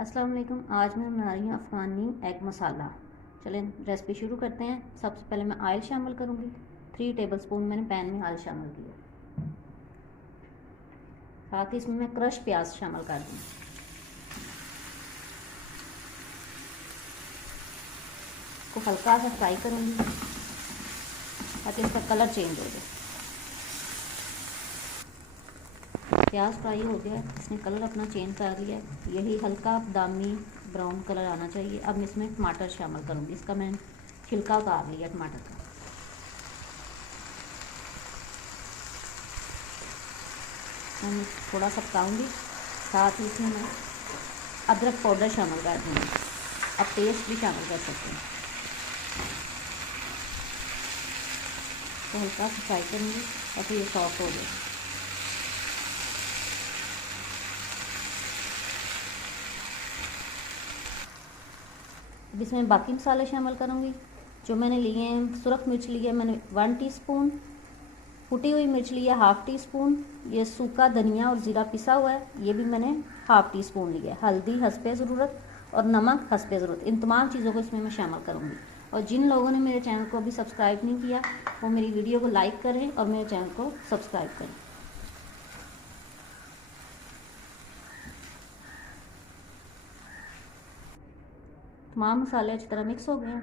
अस्सलाम वालेकुम। आज मैं बना रही हूँ अफ़गानी एग मसाला। चलें रेसिपी शुरू करते हैं। सबसे पहले मैं ऑयल शामिल करूँगी। 3 टेबलस्पून मैंने पैन में ऑयल शामिल किया। साथ ही इसमें मैं क्रश प्याज शामिल कर दूँ। इसको हल्का सा फ्राई करूँगी ताकि इसका कलर चेंज हो जाए। प्याज फ्राई हो गया, इसने कलर अपना चेंज कर लिया। यही हल्का बादामी ब्राउन कलर आना चाहिए। अब मैं इसमें टमाटर शामिल करूँगी। इसका मैंने छिलका उतार लिया टमाटर का। मैं थोड़ा सा पकाऊँगी। साथ ही इसमें मैं अदरक पाउडर शामिल कर दूँगी। अब पेस्ट भी शामिल कर सकते हैं। तो हल्का सा फ्राई करूँगी ताकि ये सॉफ्ट हो जाए। अब इसमें बाकी मसाले शामिल करूँगी जो मैंने लिए हैं। सुरख मिर्च ली है मैंने 1 टीस्पून, कुटी हुई मिर्च ली है 1/2 टीस्पून, ये सूखा धनिया और ज़ीरा पिसा हुआ है ये भी मैंने 1/2 टीस्पून लिया है। हल्दी हस्बे ज़रूरत और नमक हस्बे ज़रूरत, इन तमाम चीज़ों को इसमें मैं शामिल करूँगी। और जिन लोगों ने मेरे चैनल को अभी सब्सक्राइब नहीं किया वो मेरी वीडियो को लाइक करें और मेरे चैनल को सब्सक्राइब करें। तमाम मसाले अच्छी तरह मिक्स हो गए हैं।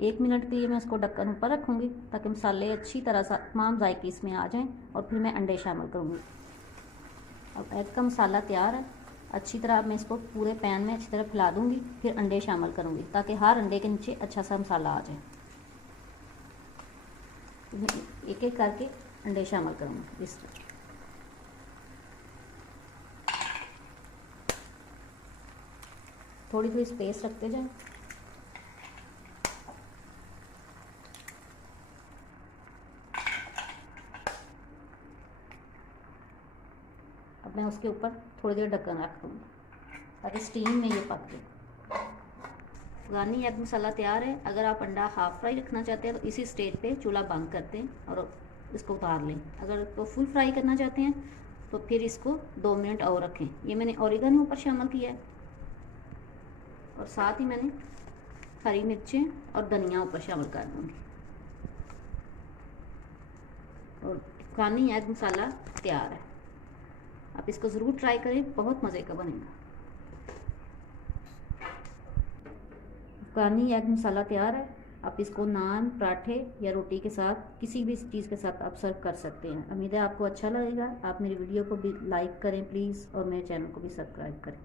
1 मिनट के लिए मैं इसको ढक्कन ऊपर रखूँगी ताकि मसाले अच्छी तरह से तमाम जायके इसमें आ जाएं। और फिर मैं अंडे शामिल करूँगी। अब एग का मसाला तैयार है। अच्छी तरह मैं इसको पूरे पैन में अच्छी तरह फैला दूँगी। फिर अंडे शामिल करूँगी ताकि हर अंडे के नीचे अच्छा सा मसाला आ जाए। एक एक करके अंडे शामिल करूँगी इस तरह। थोड़ी थोड़ी स्पेस रखते जाएं। अब मैं उसके ऊपर थोड़ी देर ढक्कन रख दूँगी ताकि स्टीम में ये पक जाए। अफ़गानी एग मसाला तैयार है। अगर आप अंडा हाफ फ्राई रखना चाहते हैं तो इसी स्टेज पे चूल्हा बंद कर दें और इसको उतार लें। अगर तो फुल फ्राई करना चाहते हैं तो फिर इसको 2 मिनट और रखें। ये मैंने ऑरिगेनो ऊपर शामिल किया है और साथ ही मैंने हरी मिर्चें और धनिया ऊपर शामिल कर दूँगी। और अफ़गानी एग मसाला तैयार है। आप इसको ज़रूर ट्राई करें, बहुत मज़े का बनेगा। अफ़गानी एग मसाला तैयार है। आप इसको नान, पराठे या रोटी के साथ किसी भी चीज़ के साथ आप सर्व कर सकते हैं। उम्मीद है आपको अच्छा लगेगा। आप मेरी वीडियो को भी लाइक करें प्लीज़ और मेरे चैनल को भी सब्सक्राइब करें।